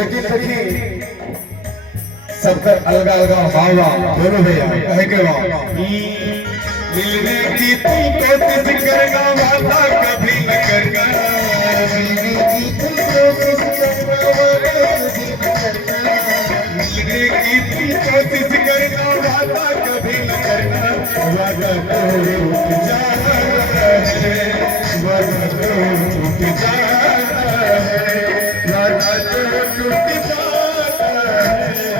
लेकिन देखिए सबका अलग अलग भावा दोनों भैया कहे के मिलने की तुमको कोशिश करना वादा कभी न करना, मिलने की तुमको कोशिश करना वादा कभी न करना, मिलने की तुमको कोशिश करना वादा कभी न करना, वादा तो टूट जाना है, वादा तो टूट जाना है, वादा तो टूट जाना है,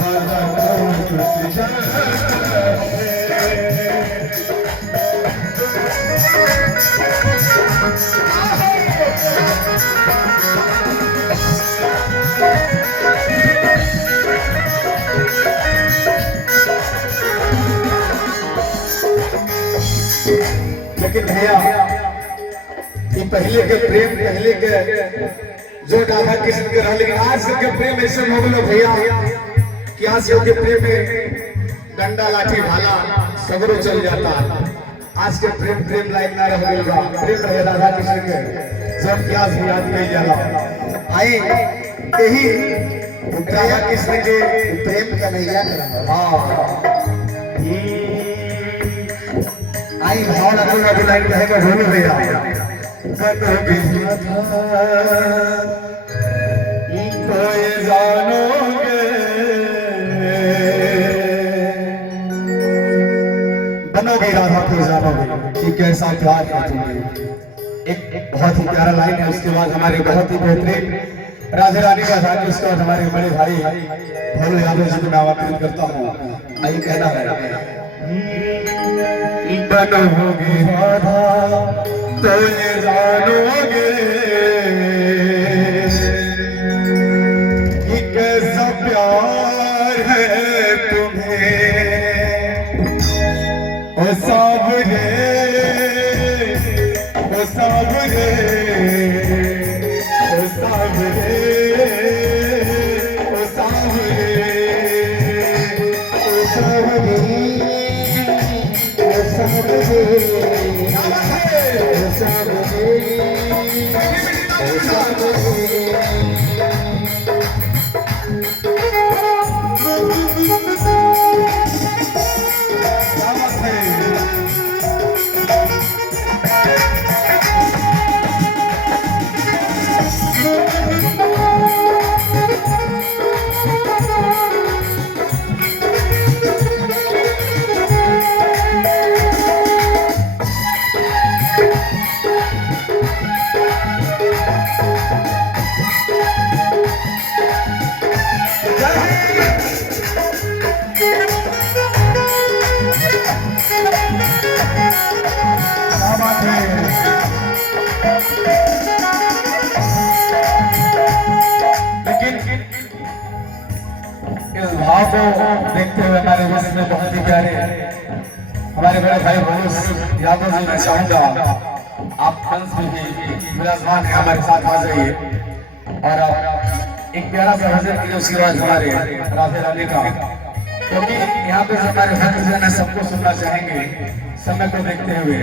वादा तो टूट जाना है। लेकिन भैया ये पहले के प्रेम पहले के जो राधा कृष्ण के रहा, लेकिन आज के प्रेम ऐसे हो गए भैया कि आज के प्रेम में डंडा लाठी भाला सगरो चल जाता है। आज के प्रेम प्रेम लाइन ना रह गइल बा, प्रेम रहे राधा कृष्ण के जब प्यास भी याद नहीं जाला। आई यही राधा कृष्ण के प्रेम का नैया कर आई भाव लगेगा कि लाइन रहेगा भूल भैया कोई जानोगे बनोगे राधा को जानोगे कि कैसा प्यार है तुम्हें। एक बहुत ही प्यारा लाइन है, उसके बाद हमारे बहुत ही बेहतरीन राधे रानी का था, उसके बाद हमारे बड़े भाई भोलू यादव जी को मैं आमंत्रित करता हूँ। आइए कहना है बनोगे राधा तो ये जानोगे कि कैसा प्यार है तुम्हें। ओ सावरे ओ सावरे ओ सावरे ओ सावरे ओ सावरे देखते हुए हमारे देश में बहुत ही प्यारे हमारे बड़े भाई भोलू यादव जी, मैं चाहूंगा आप मंच में भी विराजमान है, हमारे साथ आ जाइए और आप एक प्यारा सा भजन कीजिए। उसके बाद हमारे राधे रानी का, क्योंकि यहाँ पे हमारे भक्त जन सबको सुनना चाहेंगे समय को देखते हुए।